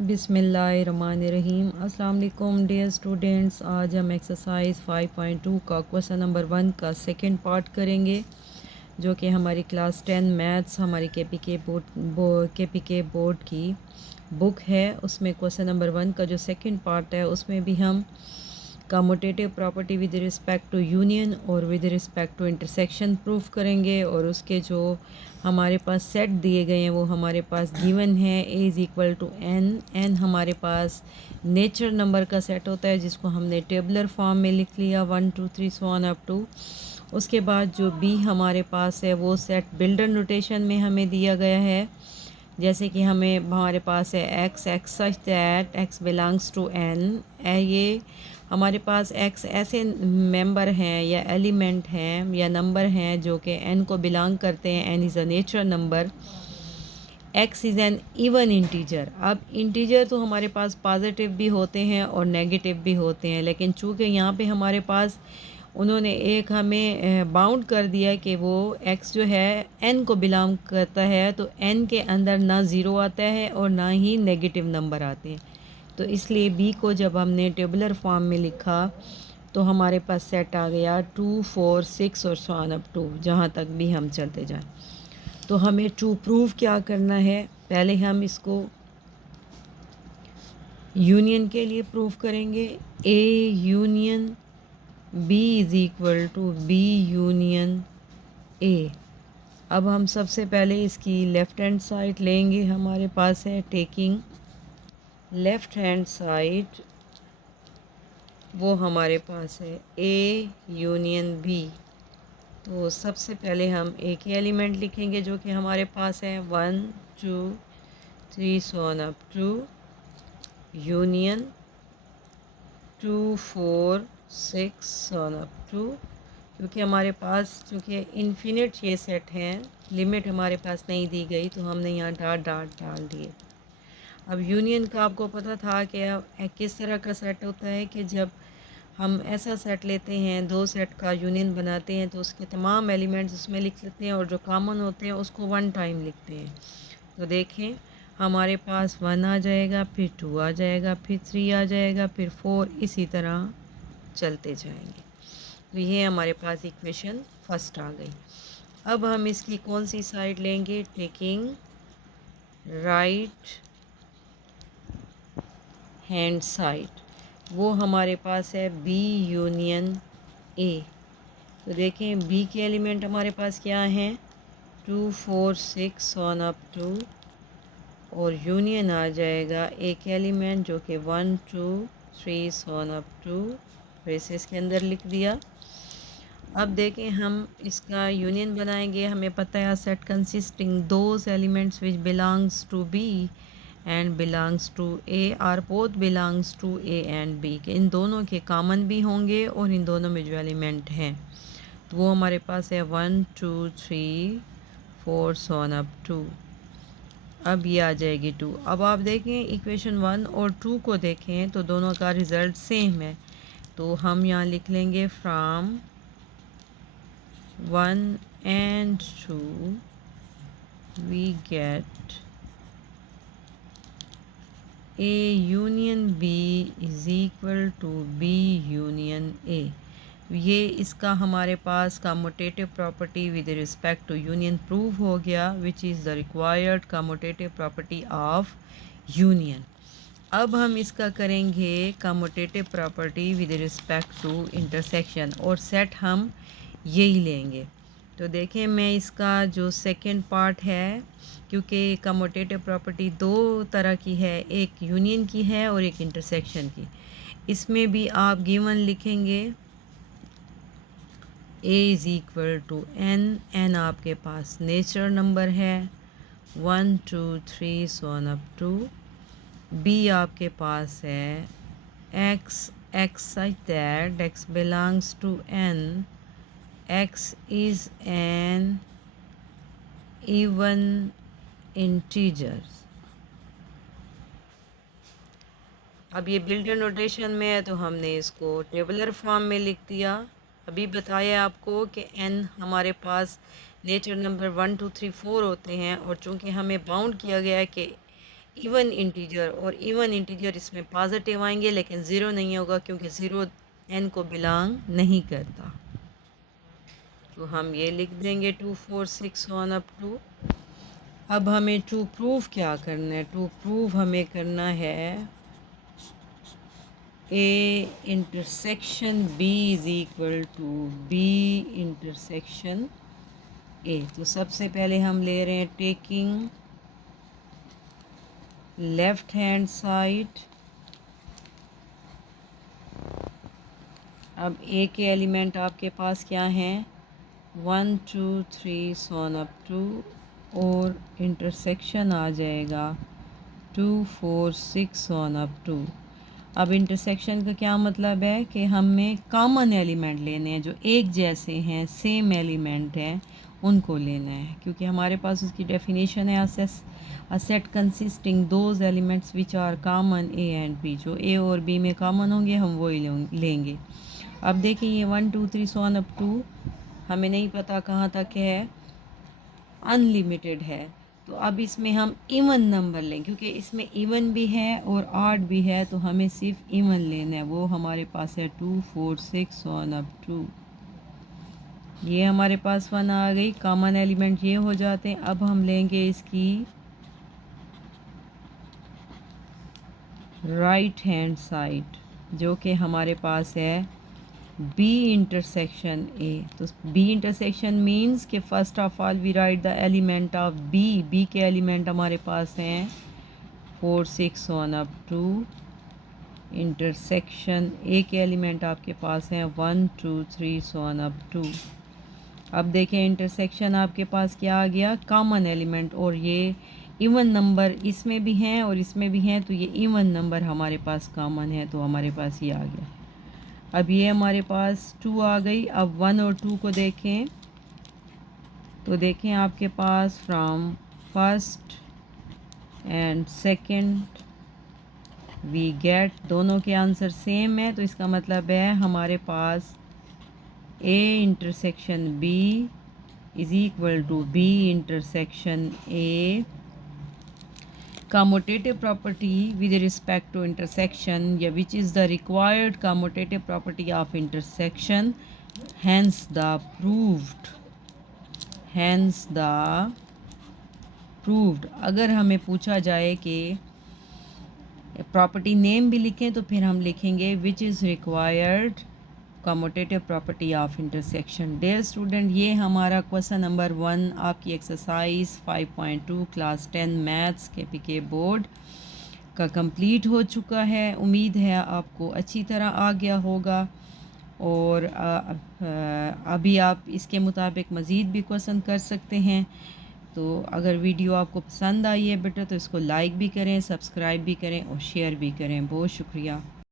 बिस्मिल्लाहिर्रहमानिर्रहीम। अस्सलाम वालेकुम डियर स्टूडेंट्स। आज हम एक्सरसाइज 5.2 का क्वेश्चन नंबर 1 का सेकंड पार्ट करेंगे, जो कि हमारी क्लास 10 मैथ्स हमारी के पी के बोर्ड की बुक है। उसमें क्वेश्चन नंबर 1 का जो सेकंड पार्ट है उसमें भी हम commutative property with respect to union और with respect to intersection proof करेंगे। और उसके जो हमारे पास सेट दिए गए हैं वो हमारे पास गिवन है। A is equal to N. N हमारे पास नेचर नंबर का सेट होता है जिसको हमने टेबलर फॉर्म में लिख लिया 1 2 3 सो ऑन अप टू। उसके बाद जो बी हमारे पास है वो सेट बिल्डर नोटेशन में हमें दिया गया है। जैसे कि हमारे पास है x x such that x belongs to N. ये हमारे पास एक्स ऐसे मेंबर हैं या एलिमेंट हैं या नंबर हैं जो कि एन को बिलोंग करते हैं। N is a natural number. X is an even integer. अब इंटीजर तो हमारे पास पॉजिटिव भी होते हैं और नेगेटिव भी होते हैं, लेकिन चूँकि यहाँ पे हमारे पास उन्होंने एक हमें बाउंड कर दिया कि वो x जो है n को बिलोंग करता है, तो n के अंदर ना ज़ीरो आता है और ना ही नेगेटिव नंबर आते हैं। तो इसलिए b को जब हमने टेबुलर फॉर्म में लिखा तो हमारे पास सेट आ गया 2 4 6 और सो ऑन अप टू, जहाँ तक भी हम चलते जाएं। तो हमें टू प्रूव क्या करना है, पहले हम इसको यूनियन के लिए प्रूव करेंगे। a union b is equal to b union a। अब हम सबसे पहले इसकी लेफ़्ट हैंड साइड लेंगे। हमारे पास है टेकिंग लेफ़्ट हैंड साइड, वो हमारे पास है a यूनियन b। तो सबसे पहले हम एक ही एलिमेंट लिखेंगे जो कि हमारे पास है 1 2 3 so on up to union 2 4 6 so on up to. क्योंकि हमारे पास चूँकि इन्फिनिट ये सेट हैं, लिमिट हमारे पास नहीं दी गई, तो हमने यहाँ डॉट डॉट डाल दिए। अब यूनियन का आपको पता था कि किस तरह का सेट होता है कि जब हम ऐसा सेट लेते हैं, दो सेट का यूनियन बनाते हैं, तो उसके तमाम एलिमेंट्स उसमें लिख लेते हैं और जो कॉमन होते हैं उसको वन टाइम लिखते हैं। तो देखें हमारे पास 1 आ जाएगा, फिर 2 आ जाएगा, फिर 3 आ जाएगा, फिर 4, इसी तरह चलते जाएंगे। तो ये हमारे पास इक्वेशन फर्स्ट आ गई। अब हम इसकी कौन सी साइड लेंगे, टेकिंग राइट हैंड साइड, वो हमारे पास है b यूनियन a। तो देखें b के एलिमेंट हमारे पास क्या हैं, 2 4 6 ऑन अप टू, और यूनियन आ जाएगा एक एलिमेंट जो कि 1 2 3 ऑन अप टू, ब्रेसेस के अंदर लिख दिया। अब देखें हम इसका यूनियन बनाएंगे। हमें पता है set consisting those elements which belongs to B and belongs to A or both belongs to A and B, के इन दोनों के कॉमन भी होंगे और इन दोनों में जो एलिमेंट हैं तो वो हमारे पास है 1 2 3 4 सो ऑन अप टू। अब ये आ जाएगी 2। अब आप देखें इक्वेशन 1 और 2 को देखें तो दोनों का रिज़ल्ट सेम है, तो हम यहाँ लिख लेंगे from 1 and 2 we get A union B is equal to B union A। ये इसका हमारे पास commutative property with respect to union prove हो गया, which is the required commutative property of union. अब हम इसका करेंगे commutative property with respect to intersection, और सेट हम यही लेंगे। तो देखें मैं इसका जो सेकंड पार्ट है, क्योंकि कम्यूटेटिव प्रॉपर्टी दो तरह की है, एक यूनियन की है और एक इंटरसेक्शन की। इसमें भी आप गिवन लिखेंगे a is equal to n। n आपके पास नेचुरल नंबर है 1 2 3 so on up to. b आपके पास है x x such that x belongs to n, x is an even integer। अब ये बिल्डर नोटेशन में है तो हमने इसको टेबलर फॉर्म में लिख दिया। अभी बताया आपको कि n हमारे पास नेचर नंबर 1 2 3 4 होते हैं, और चूंकि हमें बाउंड किया गया है कि इवन इंटीजर, और इवन इंटीजर इसमें पॉजिटिव आएंगे लेकिन ज़ीरो नहीं होगा क्योंकि ज़ीरो n को बिलोंग नहीं करता। तो हम ये लिख देंगे 2 4 6 1 अप टू। अब हमें टू प्रूव क्या करना है? टू प्रूव हमें करना है A intersection B is equal to B intersection A। तो सबसे पहले हम ले रहे हैं टेकिंग लेफ्ट हैंड साइड। अब A के एलिमेंट आपके पास क्या हैं? 1 2 3 सॉन अप टू, और इंटरसेक्शन आ जाएगा 2 4 6 सॉन अप टू। अब इंटरसेक्शन का क्या मतलब है कि हमें कॉमन एलिमेंट लेने हैं, जो एक जैसे हैं, सेम एलिमेंट हैं, उनको लेना है। क्योंकि हमारे पास उसकी डेफिनेशन है a set consisting those elements which are common A and B. जो ए और बी में कॉमन होंगे हम वही लेंगे। अब देखिए ये 1 2 3 सॉन अप टू हमें नहीं पता कहाँ तक है, अनलिमिटेड है। तो अब इसमें हम इवन नंबर लें, क्योंकि इसमें इवन भी है और ऑड भी है, तो हमें सिर्फ इवन लेना है। वो हमारे पास है 2 4 6 1 अप टू। ये हमारे पास 1 आ गई, कॉमन एलिमेंट ये हो जाते हैं। अब हम लेंगे इसकी राइट हैंड साइड, जो कि हमारे पास है B इंटरसेक्शन A। तो B इंटरसेक्शन मीन्स कि first of all we write the element of B के एलिमेंट हमारे पास हैं 4 6 1 अप टू। इंटरसेक्शन A के एलिमेंट आपके पास हैं 1 2 3 1 अप टू। अब देखें इंटरसेक्शन आपके पास क्या आ गया, कॉमन एलिमेंट, और ये इवन नंबर इसमें भी हैं और इसमें भी हैं, तो ये इवन नंबर हमारे पास कॉमन है, तो हमारे पास ये आ गया। अब ये हमारे पास 2 आ गई। अब 1 और 2 को देखें तो देखें आपके पास from first and second we get, दोनों के आंसर सेम है, तो इसका मतलब है हमारे पास A intersection B is equal to B intersection A। commutative property with respect to intersection, yeah, which is the required commutative property of intersection, hence the proved। अगर हमें पूछा जाए कि प्रॉपर्टी नेम भी लिखें तो फिर हम लिखेंगे which is required commutative property of intersection. Dear student, ये हमारा क्वेश्चन नंबर 1 आपकी exercise 5.2 class 10 maths KPK board का कंप्लीट हो चुका है। उम्मीद है आपको अच्छी तरह आ गया होगा, और अभी आप इसके मुताबिक मज़ीद भी क्वेश्चन कर सकते हैं। तो अगर वीडियो आपको पसंद आई है बेटा तो इसको लाइक भी करें, सब्सक्राइब भी करें और शेयर भी करें। बहुत शुक्रिया।